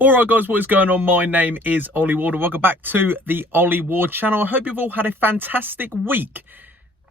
Alright guys, what is going on? My name is Ollie Ward and welcome back to the Ollie Ward channel. I hope you've all had a fantastic week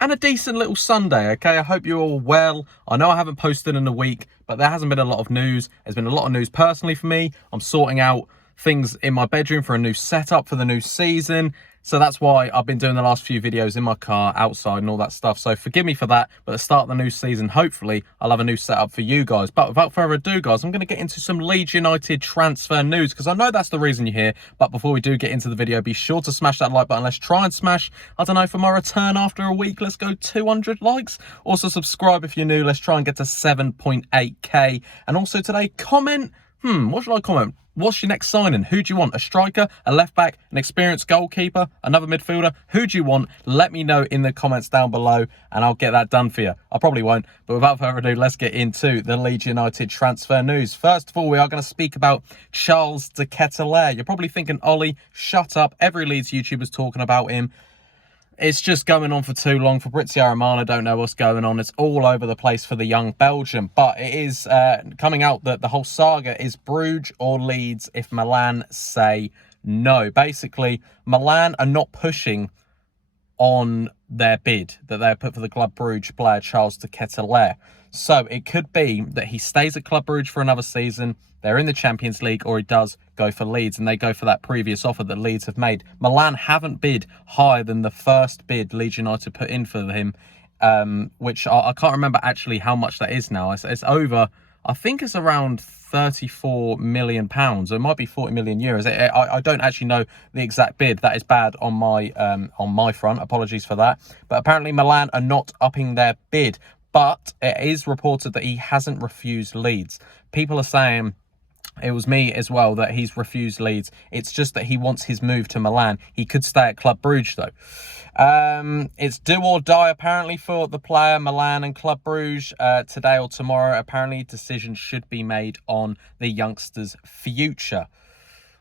and a decent little Sunday, okay? I hope you're all well. I know I haven't posted in a week, but there hasn't been a lot of news. There's been a lot of news personally for me. I'm sorting out things in my bedroom for a new setup for the new season. So that's why I've been doing the last few videos in my car, outside and all that stuff. So forgive me for that. But at the start of the new season, hopefully, I'll have a new setup for you guys. But without further ado, guys, I'm going to get into some Leeds United transfer news because I know that's the reason you're here. But before we do get into the video, be sure to smash that like button. Let's try and smash, I don't know, for my return after a week, let's go 200 likes. Also, subscribe if you're new. Let's try and get to 7.8k. And also today, comment. What should I comment? What's your next signing? Who do you want? A striker, a left back, an experienced goalkeeper, another midfielder? Who do you want? Let me know in the comments down below and I'll get that done for you. I probably won't, but without further ado, let's get into the Leeds United transfer news. First of all, we are going to speak about Charles De Ketelaere. You're probably thinking, Ollie, shut up. Every Leeds YouTuber's talking about him. It's just going on for too long. Fabrizio Romano don't know what's going on. It's all over the place for the young Belgian. But it is coming out that the whole saga is Brugge or Leeds if Milan say no. Basically, Milan are not pushing on their bid that they put for the Club Brugge player Charles De Ketelaere. So it could be that he stays at Club Brugge for another season, they're in the Champions League, or he does go for Leeds, and they go for that previous offer that Leeds have made. Milan haven't bid higher than the first bid Leeds United put in for him, which I can't remember actually how much that is now. It's over, I think it's around £34 million. It might be 40 million euros. I don't actually know the exact bid. That is bad on my front. Apologies for that. But apparently Milan are not upping their bid. But it is reported that he hasn't refused Leeds. People are saying, it was me as well, that he's refused Leeds. It's just that he wants his move to Milan. He could stay at Club Brugge, though. It's do or die, apparently, for the player, Milan and Club Brugge, today or tomorrow. Apparently, decisions should be made on the youngster's future.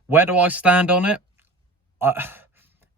Where do I stand on it?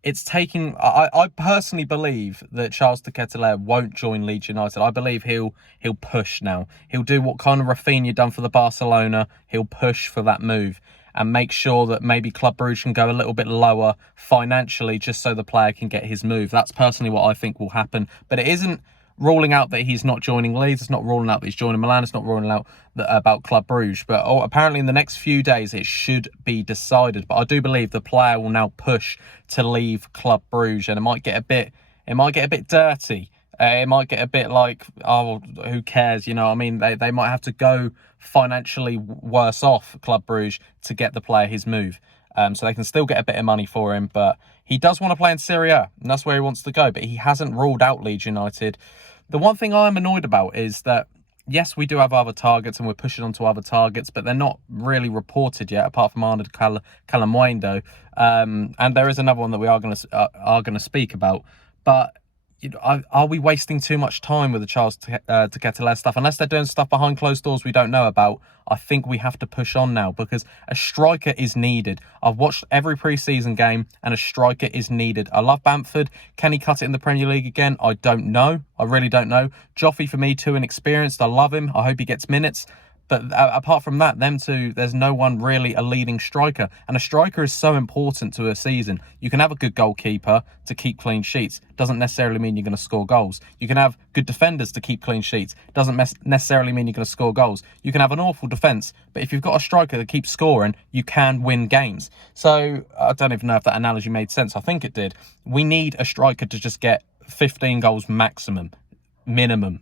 It's taking. I personally believe that Charles De Ketelaere won't join Leeds United. I believe he'll push now. He'll do what kind of Raphinha done for the Barcelona. He'll push for that move and make sure that maybe Club Brugge can go a little bit lower financially just so the player can get his move. That's personally what I think will happen. But it isn't ruling out that he's not joining Leeds. It's not ruling out that he's joining Milan. It's not ruling out about Club Brugge. But apparently in the next few days, it should be decided. But I do believe the player will now push to leave Club Brugge, and it might get a bit dirty. It might get a bit like, oh, who cares? You know what I mean? They might have to go financially worse off, Club Brugge, to get the player his move. So they can still get a bit of money for him, but he does want to play in Serie A, and that's where he wants to go. But he hasn't ruled out Leeds United. The one thing I'm annoyed about is that, yes, we do have other targets, and we're pushing on to other targets, but they're not really reported yet, apart from Arnaud Kalimuendo. And there is another one that we are going to speak about. But you know, are we wasting too much time with the Charles De Ketelaere stuff? Unless they're doing stuff behind closed doors we don't know about, I think we have to push on now because a striker is needed. I've watched every pre-season game and a striker is needed. I love Bamford. Can he cut it in the Premier League again? I don't know. I really don't know. Joffrey, for me, too inexperienced. I love him. I hope he gets minutes. But apart from that, them two, there's no one really a leading striker. And a striker is so important to a season. You can have a good goalkeeper to keep clean sheets. Doesn't necessarily mean you're going to score goals. You can have good defenders to keep clean sheets. Doesn't necessarily mean you're going to score goals. You can have an awful defence, but if you've got a striker that keeps scoring, you can win games. So I don't even know if that analogy made sense. I think it did. We need a striker to just get 15 goals minimum.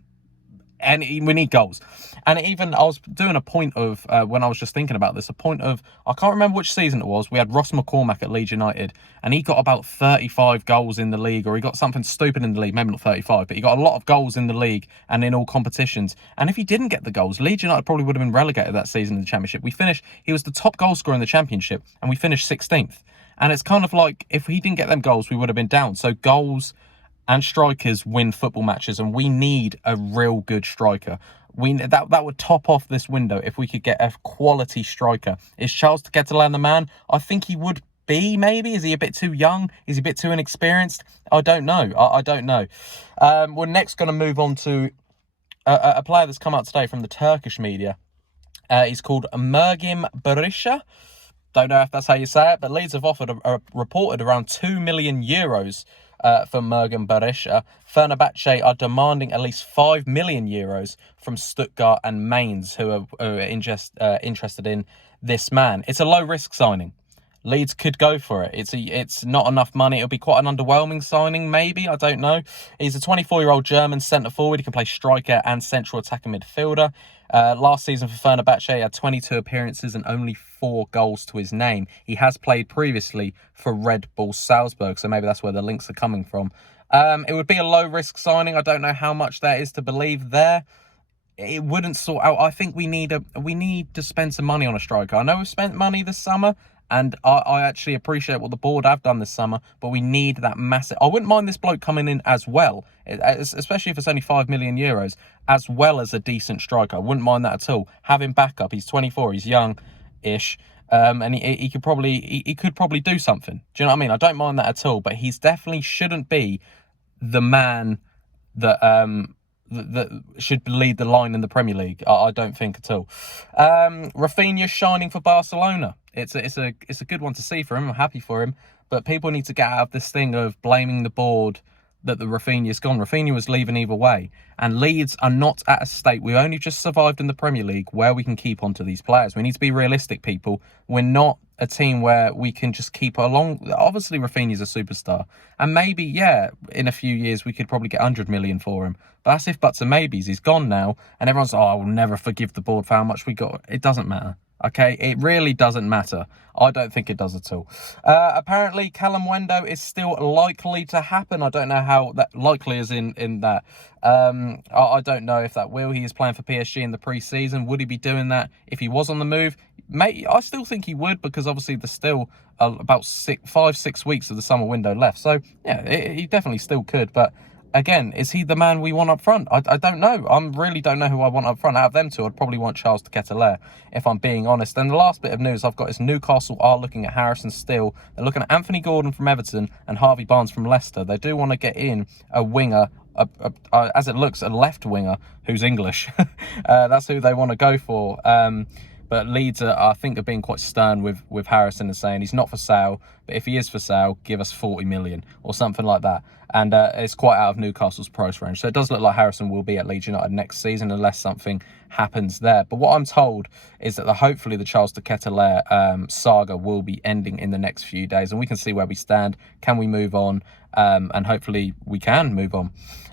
And we need goals. And even I was doing a point of, when I was just thinking about this, a point of, I can't remember which season it was. We had Ross McCormack at Leeds United, and he got about 35 goals in the league, or he got something stupid in the league, maybe not 35, but he got a lot of goals in the league and in all competitions. And if he didn't get the goals, Leeds United probably would have been relegated that season in the Championship. He was the top goal scorer in the Championship, and we finished 16th. And it's kind of like, if he didn't get them goals, we would have been down. So goals and strikers win football matches, and we need a real good striker. That would top off this window if we could get a quality striker. Is Charles De Ketelaere the man? I think he would be, maybe. Is he a bit too young? Is he a bit too inexperienced? I don't know. I don't know. We're next going to move on to a player that's come out today from the Turkish media. He's called Mergim Berisha. Don't know if that's how you say it, but Leeds have offered reported around €2 million for Mergim Berisha. Fenerbahce are demanding at least €5 million from Stuttgart and Mainz, who are interested in this man. It's a low-risk signing. Leeds could go for it. It's not enough money. It'll be quite an underwhelming signing, maybe. I don't know. He's a 24-year-old German centre-forward. He can play striker and central attacking midfielder. Last season for Fenerbahce, he had 22 appearances and only 4 goals to his name. He has played previously for Red Bull Salzburg, so maybe that's where the links are coming from. It would be a low-risk signing. I don't know how much there is to believe there. It wouldn't sort out. I think we need to spend some money on a striker. I know we've spent money this summer, and I actually appreciate what the board have done this summer, but we need that massive... I wouldn't mind this bloke coming in as well, especially if it's only €5 million, as well as a decent striker. I wouldn't mind that at all. Have him back up. He's 24. He's young-ish. And he could probably do something. Do you know what I mean? I don't mind that at all, but he's definitely shouldn't be the man that that should lead the line in the Premier League. I don't think at all. Raphinha shining for Barcelona. It's a good one to see for him. I'm happy for him, but people need to get out of this thing of blaming the board that the Raphinha's gone. Raphinha was leaving either way, and Leeds are not at a state. We only just survived in the Premier League where we can keep on to these players. We need to be realistic, people. We're not a team where we can just keep along. Obviously, Raphinha's a superstar, and maybe, yeah, in a few years we could probably get 100 million for him. But that's if buts and maybes. He's gone now, and everyone's, I will never forgive the board for how much we got. It doesn't matter. Okay, it really doesn't matter. I don't think it does at all. Apparently, Kalimuendo is still likely to happen. I don't know how that likely is in that. I don't know if that will. He is playing for PSG in the pre-season. Would he be doing that if he was on the move? Mate, I still think he would, because obviously there's still about 5-6 weeks of the summer window left. So, yeah, he definitely still could, but... Again, is he the man we want up front? I don't know. I really don't know who I want up front. Out of them two, I'd probably want Charles De Ketelaere, if I'm being honest. And the last bit of news I've got is Newcastle are looking at Harrison Steele. They're looking at Anthony Gordon from Everton and Harvey Barnes from Leicester. They do want to get in a winger, as it looks, a left winger who's English. That's who they want to go for. But Leeds, I think, are being quite stern with Harrison and saying he's not for sale. But if he is for sale, give us 40 million or something like that. And it's quite out of Newcastle's price range. So it does look like Harrison will be at Leeds United next season unless something happens there. But what I'm told is that hopefully the Charles De Ketelaere saga will be ending in the next few days. And we can see where we stand. Can we move on? And hopefully we can move on.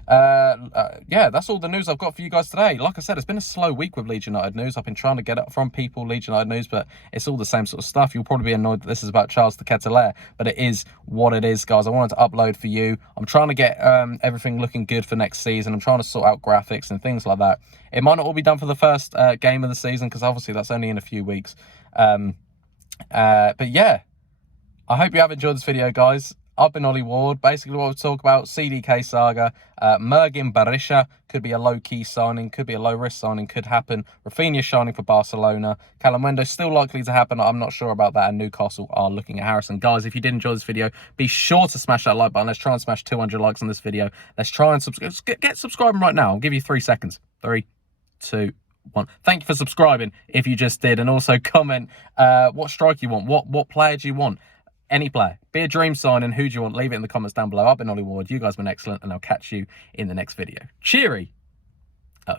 Yeah, that's all the news I've got for you guys today. Like I said, it's been a slow week with Leeds United news. I've been trying to get it from people, Leeds United news, but it's all the same sort of stuff. You'll probably be annoyed that this is about Charles De Ketelaere, but it is what it is, guys. I wanted to upload for you. I'm trying to get everything looking good for next season. I'm trying to sort out graphics and things like that. It might not all be done for the first game of the season, because obviously that's only in a few weeks. But yeah, I hope you have enjoyed this video, guys. I've been Ollie Ward. Basically, what we talk about, CDK saga, Mergim Berisha could be a low-key signing, could be a low-risk signing, could happen. Raphinha shining for Barcelona. Kalimuendo still likely to happen. I'm not sure about that. And Newcastle are looking at Harrison. Guys, if you did enjoy this video, be sure to smash that like button. Let's try and smash 200 likes on this video. Let's try and subscribe. Get subscribing right now. I'll give you 3 seconds. 3, 2, 1. Thank you for subscribing if you just did. And also comment what strike you want. What player do you want? Any player. Be a dream signing. Who do you want? Leave it in the comments down below. I've been Ollie Ward. You guys have been excellent, and I'll catch you in the next video. Cheery. Oh.